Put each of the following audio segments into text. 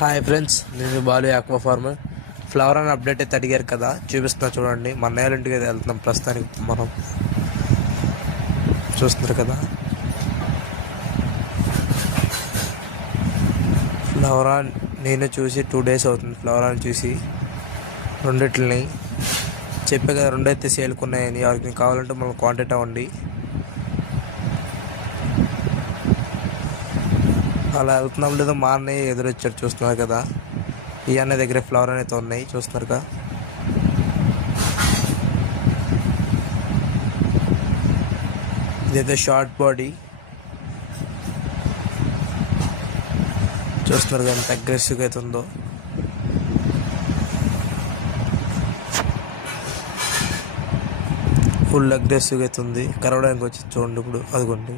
Hi friends, నేను Balu aqua farmer. Flower అని update అయితే అడిగారు కదా, చూపిస్తున్నా చూడండి. మన అన్నయ్య ఇంటికి అయితే వెళ్తున్నాం ప్రస్తుతానికి. మనం చూస్తున్నారు కదా, ఫ్లవర్ ఆన్ నేను చూసి 2 days అవుతుంది. ఫ్లవర్ ఆన్ చూసి రెండిట్లని చెప్పే కదా, రెండైతే సేల్కున్నాయని. ఎవరికి కావాలంటే మనం కాంటాక్ట్ అవ్వండి. అలా వెళ్తున్నాం లేదో మా అన్నయ్య ఎదురొచ్చాడు, చూస్తున్నారు కదా. ఈ అన్నయ్య దగ్గర ఫ్లవర్ అయితే ఉన్నాయి, చూస్తున్నారు కదా. ఇదైతే షార్ట్ బాడీ, చూస్తున్నారు కదా ఎంత అగ్రెసివ్గా అయితే ఉందో. ఫుల్ అగ్రెసివ్గా అయితే ఉంది. కరవడానికి వచ్చి చూడండి ఇప్పుడు, అదిగోండి.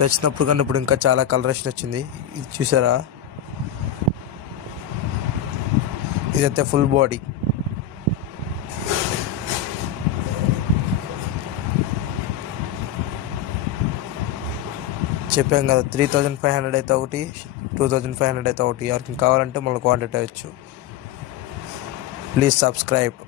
తెచ్చినప్పుడు కన్నా ఇప్పుడు ఇంకా చాలా కలరేషన్ వచ్చింది. ఇది చూసారా, ఇదైతే ఫుల్ బాడీ. చెప్పాం కదా, 3500 అయితే ఒకటి, 2500 అయితే ఒకటి. ఎవరికి కావాలంటే మళ్ళీ కాంటాక్ట్ అవ్వచ్చు. Please subscribe.